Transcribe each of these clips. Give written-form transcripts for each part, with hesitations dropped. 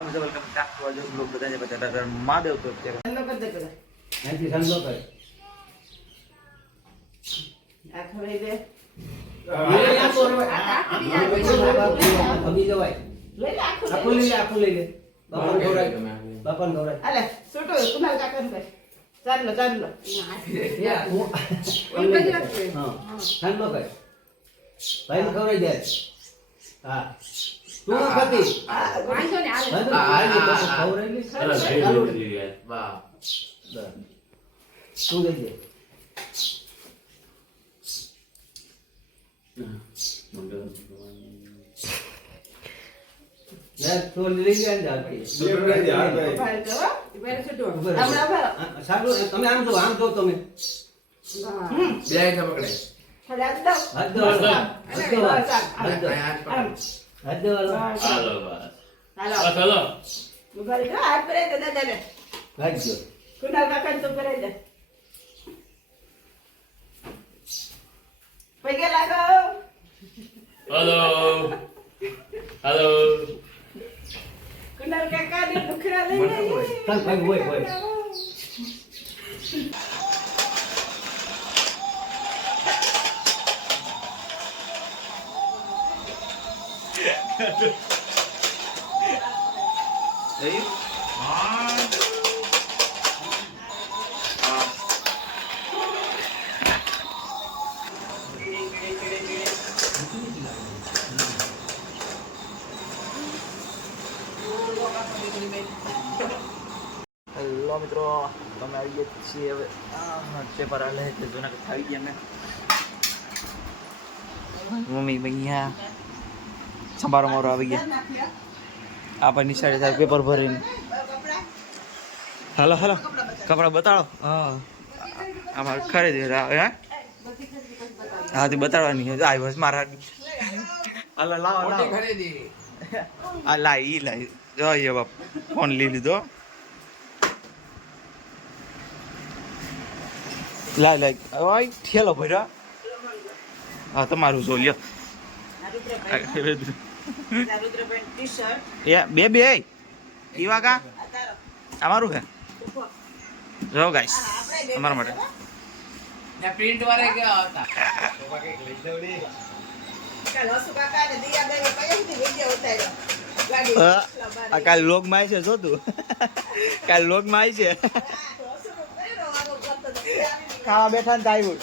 Welcome back to Ajay blog બધાને બતાતા મહાદેવ તો અત્યારે ઠંડો કર દે કરે અહીંથી ઠંડો કર. આ ખવડાવી દે લઈ લે ભમી જવાય. લઈ લે આખું આખું લઈ લે, આખું લઈ લે. બાપાને ખવડાય. બાપાને ખવડાય. અલે છોટો કુનાલ કાકાને કર ચાલ લો યા, હું- ઓલી બાજુ રાખજો. હા, ઠંડો કર. ભાઈને ખવડાવી દે. હા. તું ખાતી. વાંધો ને હાલે વાંધો નહીં, હાલ દે, પછી ખવડાવી લે. ચાલુ રે. બસ. તું લઈ દે. યાર, તું લઈ લે ને જાતી. ભાઈ તો ભાઈ છોટો ઉભો રહે. હમણાં ભાઈ સારું, તમે આમ જો તમે. ખાલી હાથ દો હાથ દો. અને હાથ દો. બસ આમ, હાથ દો. આમ. હાથ દો. બસ. હાલો ઉભા રહી જાઓ, હાથ ભરાઈ દે દાદાને રાખજો. કુનાલ કાકાને તો ભરાઈ દે પગે લાગો Halo. કુનાલ કાકાને દુખરા લઈ લે ચાલ ભાઈ, હોય. હેલો મિત્રો તમે આવી ગયા છીએ હવે પેપર હાલે છે જૂના કે આવી ગયા મેં મમ્મી અહીંયા સંભારો મારો આવી ગયા આપણે નિશાળે સાહેબ પેપર ભરીને હાલો કપડા બતાડો હા અમારે ખરીદી આવે હે હા તે બતાડવાની છે આવી બસ મારા હાલો લાવો આ લાઈ જોઈએ બાપ ફોન લઈ લીધો લાય ઓય ઠેલો ભર્યો હા તમારું જો લ્યો રુદ્રબેન ટી-શર્ટ એ બે ઈવા કા અમારું છે જો ગાઈસ અમારા માટે પ્રિન્ટ વાળા કેવા હતા કાલ હસુ કાકાને દિયા બેને કયાથી વિડિયો ઉતાર્યો ગાડી આ કાલ લોગ માં છે જો તું કાલ લોગ માં છે ખાવા બેઠા ને તો આવ્યું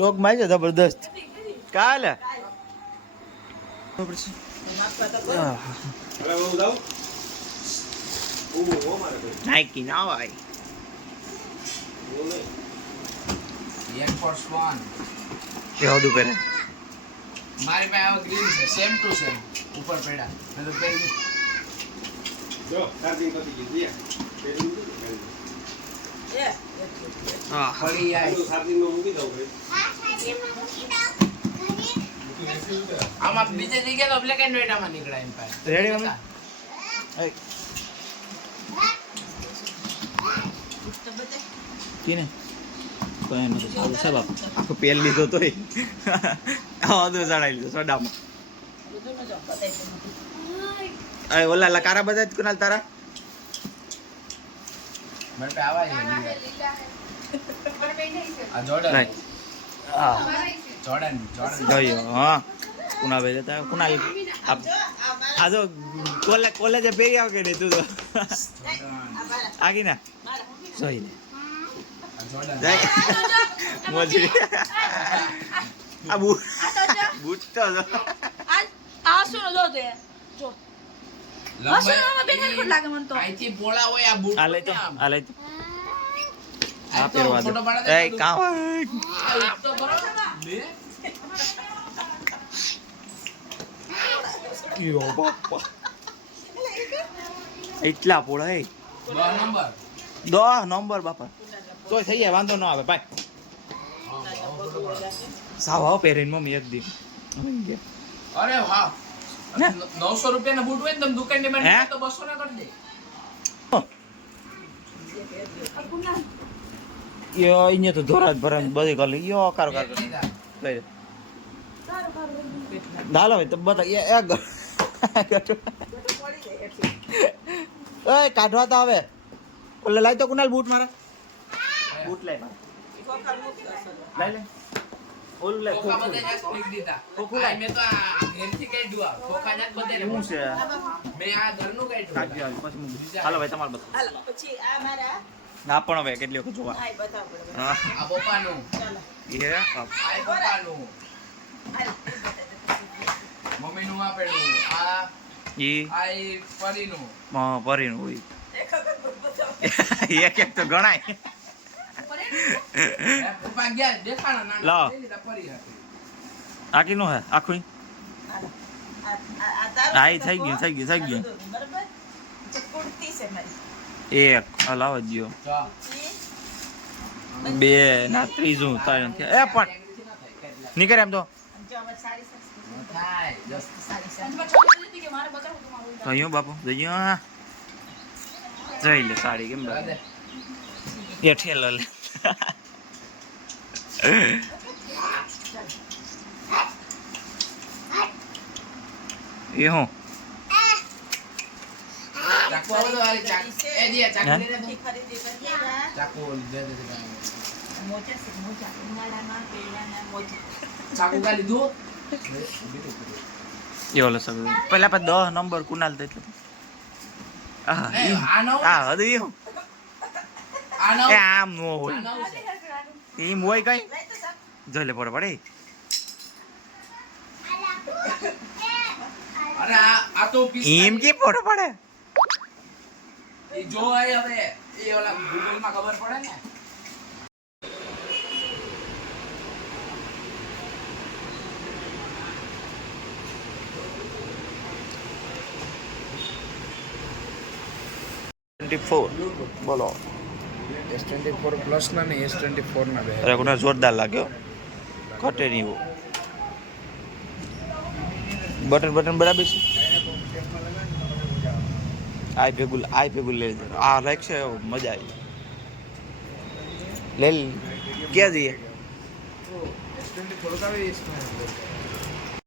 લોગ માં છે જબરદસ્ત કાલે નાઈકી ના ભાઈ એન ફોર્સ 1 કેવું દુ પહેરે મારી પાસે આવો ગ્રીન છે સેમ ટુ સેમ ઉપર પેડા મેં તો પહેરી હા ફરી આઈ આમાં બીજે જગ્યાએ તો બ્લેક એન્ડ વ્હાઈટ આમાં નીકળાય એમ પાસે રેડી મમ્મી કીને કોઈ નથી સારું છે બાપ આખું પેલ લીધો તોય બધું ચડાવી લીધો સોડામાં અરે ઓલા કારા બધા જ કુનાલ તારા મને પે આવા છે આ જોર્ડન રાઈટ હા જોર્ડન જોયો હા કુના ભાઈ જતા કુનાલ આ જો કોલેજે પહેરી આવ કે નહીં તું તો આગી ના જોઈ લે જોર્ડન મોજી આ બૂટ તો જો આ શું નો દે જો હસુમાં બેન ખોટ લાગે મન તો આઈથી પોળા હોય આ બૂટ આ લઈ તો આ લઈ તો આ આ પહેરવા દે ફોટો પાડે એ કાવ તો બરોબર બે યો બાપા એટલા પોળા હે 2 નંબર 10 નંબર બાપા તોય થઈ જાય વાંધો ન આવે ભાઈ સાવ આવ પહેરીને મમ્મી એક દી અરે વાહ ને? 900 રૂપિયાના બૂટ હોય ને તમે દુકાન ની હે? માં તો 200 ના કરી દે યો અહીંયા તો ધોરા જ ભરાય બધી કરી યો કારો કારો લઈ લે દાલો હોય તો બતા એક પડી જાય એટલે ઓય કાઢવા તો આવે ઓલે લાઈ તો કુનાલ બૂટ મારે બૂટ લાઈ મારે લાઈ લે ઓલું લાઈ ખોખા બધે જ સ્પીક દીધા ખોખું લાઈ. આ મેં તો આ ઘેરથી કાઢ્યું આ ખોખા જ બધે ને શું છે મેં આ ઘરનું કાઢ્યું કાઢી આવી પછી મૂકી હાલો ભાઈ તમારે બતાવો હાલો પછી આ મારા ના પણ હવે કેટલી વખત જોવા આય બતાવો પડે હા આ પપ્પાનું ચાલો એ આ પપ્પાનું હાલ મમ્મીનું આ પેલું આ ઈ ઈ પરીનું પરીનું હોય એક વખત બતાવો એક એક તો ગણાય એ પપ્પા ગયા દેખાડો લાવો. નાના લઈ લીધા પરી હતી આખી નો હે આખું હાલો આ તારું હા, એ થઈ ગયું, થઈ ગયું, થઈ ગયું. બરાબર જે કુર્તી છે મારી એક હલાવ જ જો બે ના ત્રીજું ત્રણ થયા. એ પણ નીકળે એમ તો જો હવે સાડી સરસ થાય જસ સાડી સરસ તો અહીંયા બાપુ જઈએ જઈ લે સાડી કેમ દે એ ઠેલો લે એ હું ચાકુ આવો તો વાલી ચાકુ એ દિયા ચાકુ હે? લઈ લે તું ખરીદી કરી આવ્યા. ચાકુ દે દે મોજા છે મોજા ઉનાળામાં પેલાના મોજા ચાકુ કા લીધું એ ઓલો સગો પહેલા પણ 10 નંબર કુનાલ તો એટલે હા એ આ નો હા હદ એ હું આ નો એ આમ નો હોય આ નો છે. એમ હોય કઈ લઈ તો જા. જોઈ લે પડે પડે અરે આ તો એમ કે પડે પડે એ જો આય હવે એ ઓલા ગૂગલ માં ખબર પડે ને બોલો S24 પ્લસ ના ને S24 ના બે અરે કોને જોરદાર લાગ્યો ઘટે નહીં એવું બટન બટન બરાબર છે આઈ ભેગું લે આ રાખશે મજા આવી લે લે. ક્યાં જઈએ S24 का भी इसमें